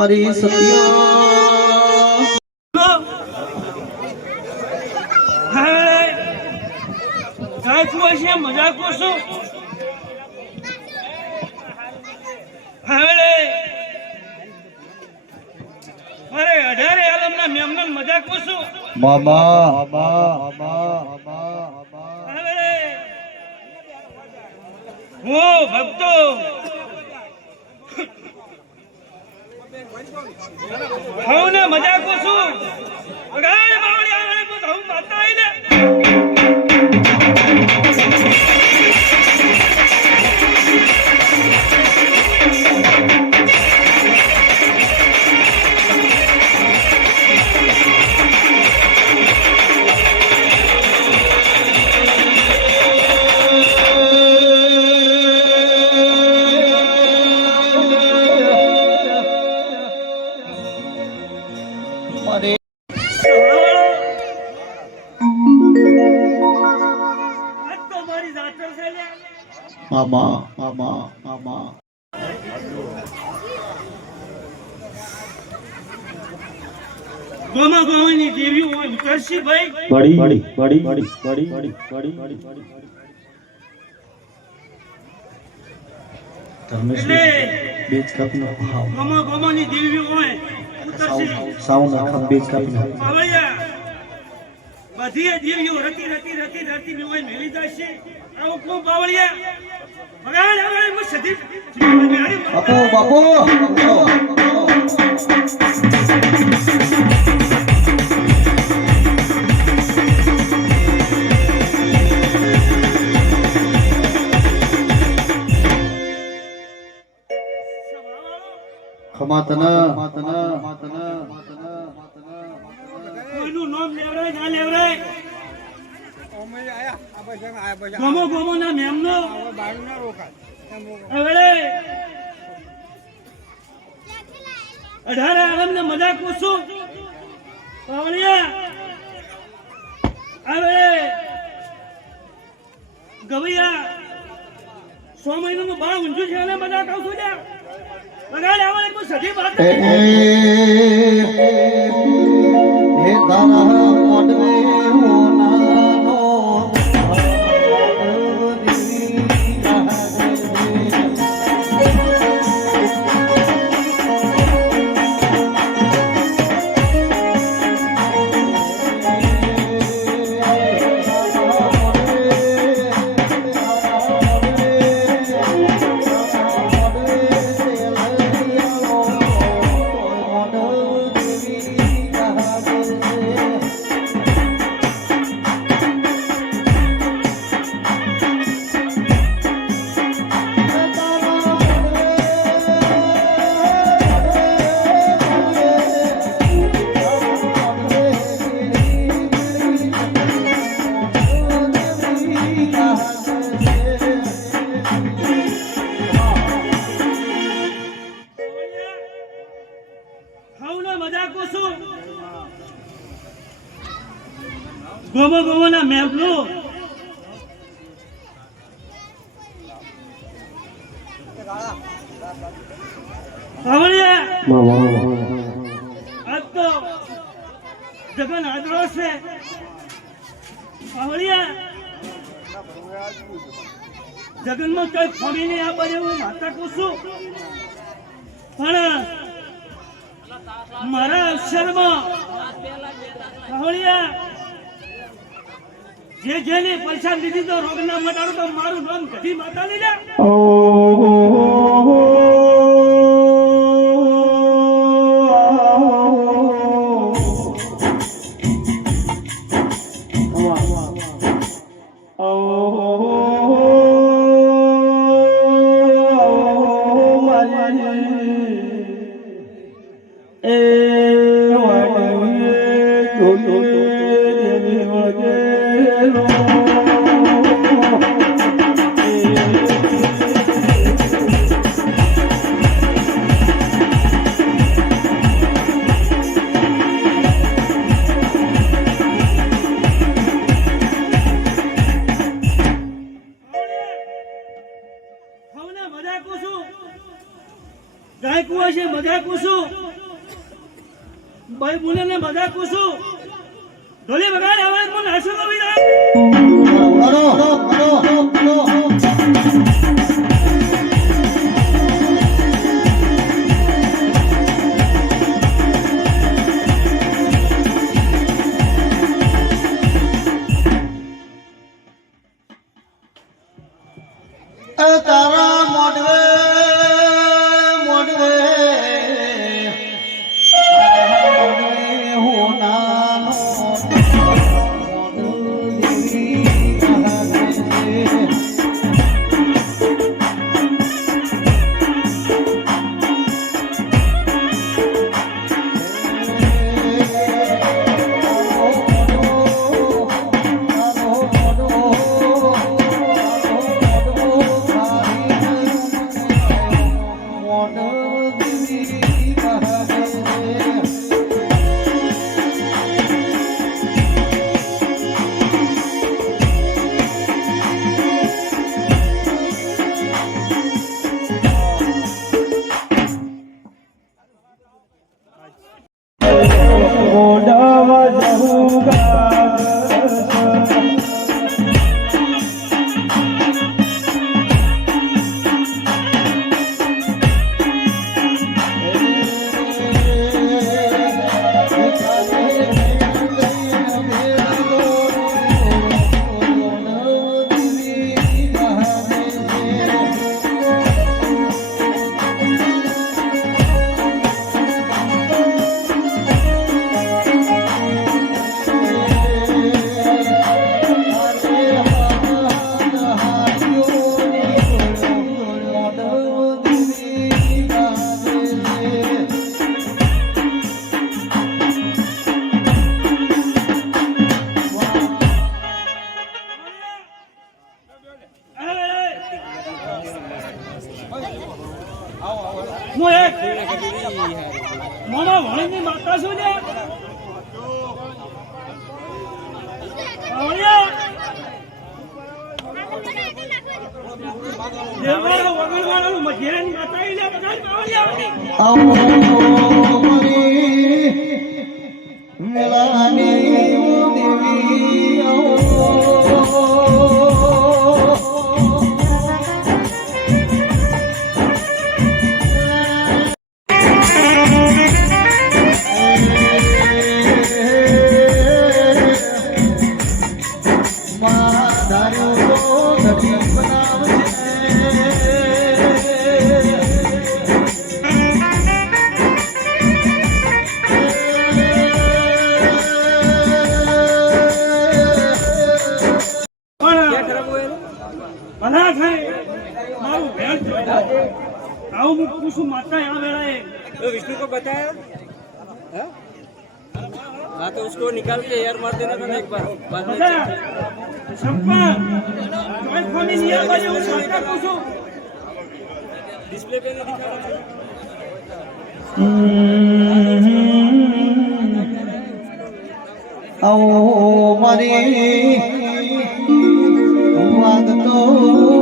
મારી સત્યા મજાક કરશો મામા ભક્તો હું ને મજાક છું અગાડ બાવડી આવડે હું માતા આવીને મામા મામા મામા. ગોમા ગોમાની દેવી હોય ઉતરશી ભાઈ બડી બડી બડી બડી બડી બડી બડી બડી બડી એટલે બેજ કાપી નાખો ગોમા ગોમાની દેવી હોય ઉતરશી સાઉન્ડ નાખો બેજ કાપી નાખો બાવળિયા બધી દીવીઓ રતી રતી રતી રતી બી મેલી જાય છે. આ કોણ બાવળિયા? ભગાડ હવે હું સધી બાપો બાપો ખમા તના કોઈનું નામ લેવરાય ના લેવરાય ગોમો, ગમો ના મેમનો. હવે અઢારે આલમ ને મજાક પૂછું. પાવળિયા. હવે ગવૈયા. સો મહિનાનું બાળ ઊંચું છે અને મજાક આવશું લ્યા બગાડ, આવે કોઈ સધી વાત જગનમાં કઈ ફોડીને આ બાજુ હું માતા પૂછું? પણ મારા અક્ષરમાં કાવળિયા જે જેને પૈસા લીધી તો રોગ ના મટાડો તો મારું નામ કઢી માતા લીધા ধন্য Oh. oh, oh. भाव मुक्त શું માતા यहाँ बेड़ा विष्णु को बताया हाँ तो उसको निकाल के एयर मार देना था एक बार बाद में डिस्प्ले पे नहीं दिखा रहा ओ मरी वाद तो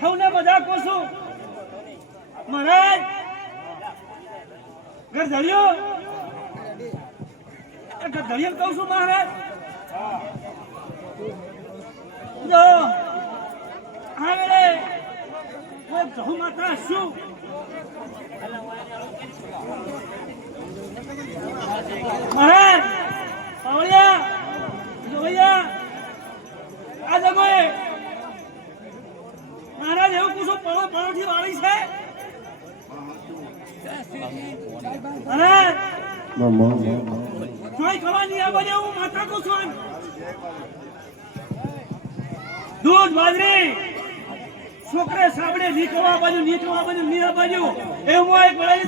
સૌને બધા કોશું મહારાજ. ઘર ધર્યો. ઘર ધર્યો કહું છું, મહારાજ. જો. આગળ કોઈ જહુ માતા શું મહારાજ. પાવળિયા. જોયા. આ જગોએ મહારાજ એવું પૂછો પળો પળોથી વાળી છે? મહારાજ જોઈ ખવાની આ બાજુ હું માતા કહું છું દૂધ બાજરી. છોકરે સાબડે ની ખવા બાજુ ની ખવા બાજુ ની બાજુ. એવું હોય પડાવી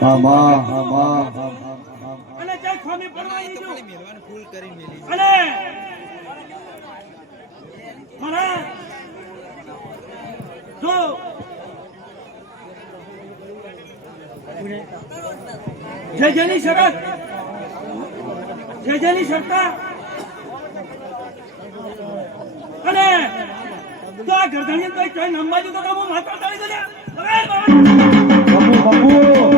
અને ચાલ ખોમી પડવા મેલી અને મારા જો જય જયની શરત જય જયની શરતા અને તો આ ગરધણી તો નંબાજુ તો કામ માતા તાળી દે હવે બાબા.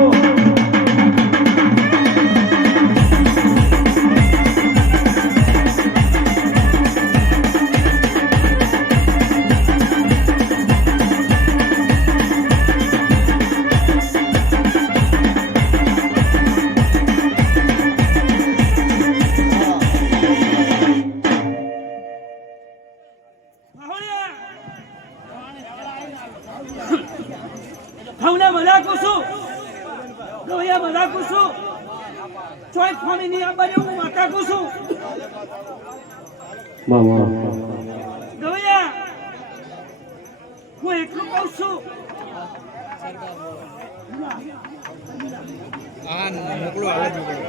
હા મોકલો હાલ જ મોકલો.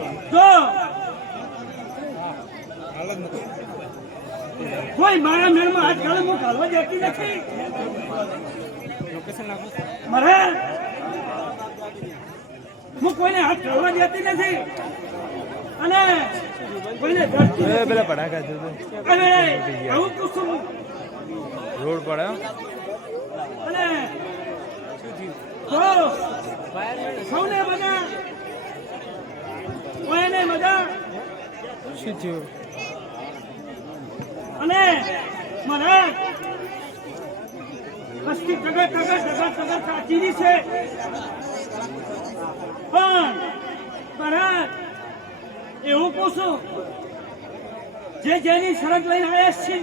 હાલ જ મોકલો. કોઈ મારા મેળમાં આજકાલ હું ઘાલવા જતી નથી. લોકેશન નાખો. મારે. હું કોઈને હાથ કરવા જતી નથી. અને કોઈને નથી. પેલા પડાકા છે રોડ પડે અને સૌને મજા કોઈને મજા? શું થયું? અને મને વસ્તી ટગર ટગર ટગર ટગર કાચીની છે. પણ મહારાજ એવું પૂછું જે જેની શરત લઈને આવ્યા છે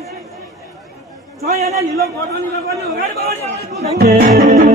જો એને લીલો લીલો કોટો વગાડ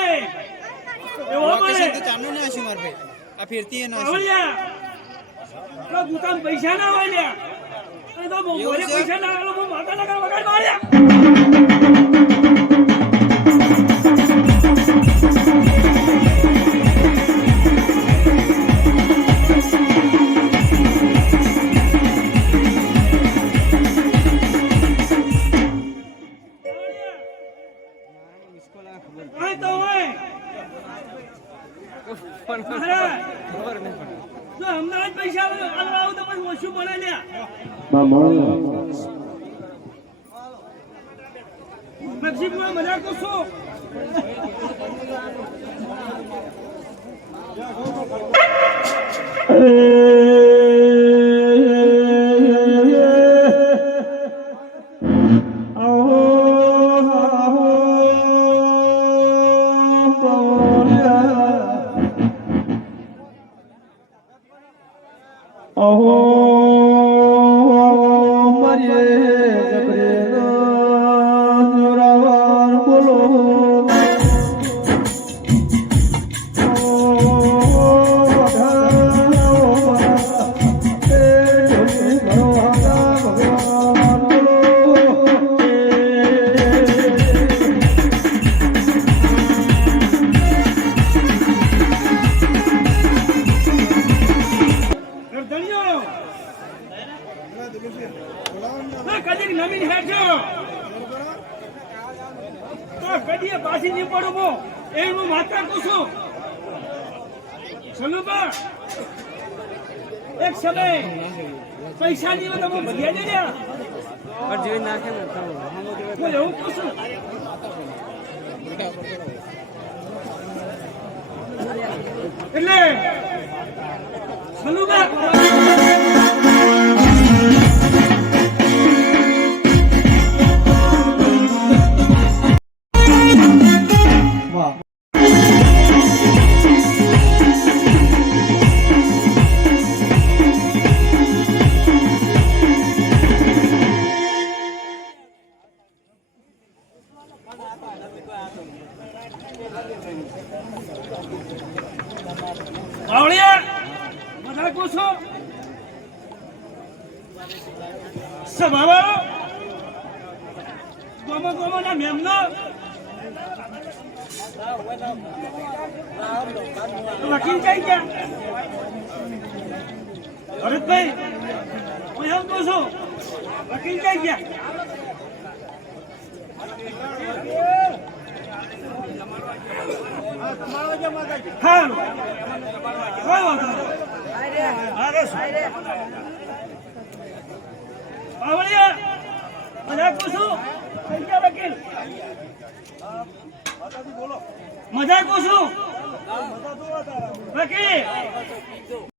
नहीं वो हमारे तो चामने ना आशी मार पे आ फिरती है ना आवलिया तो दुकान पैसा ना आवलिया तो मोबाइल पैसा ना आलो मो माता लगा वगैरह आवलिया ਮਜ਼ਾ ਕੁੱਸੋ Yeah, go, go, go. Salubra! Bharatbhai હું એમ કહું છું વકીલ કઈ ગયા. ખાવાનું કોઈ વાંધો બાવળિયા બધા કઈ ગયા વકીલ મજા પૂછું બાકી?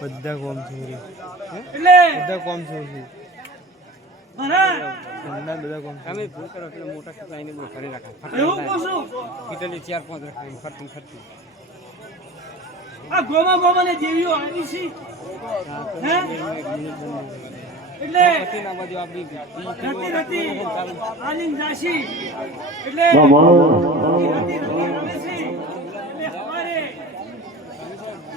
બધા કોમ છોરી બધા કોમ છોરી ચાર પાંચ રાખીને ફરતું ફરતું આ ગોમા ગોમા ને દેવીઓ એટલે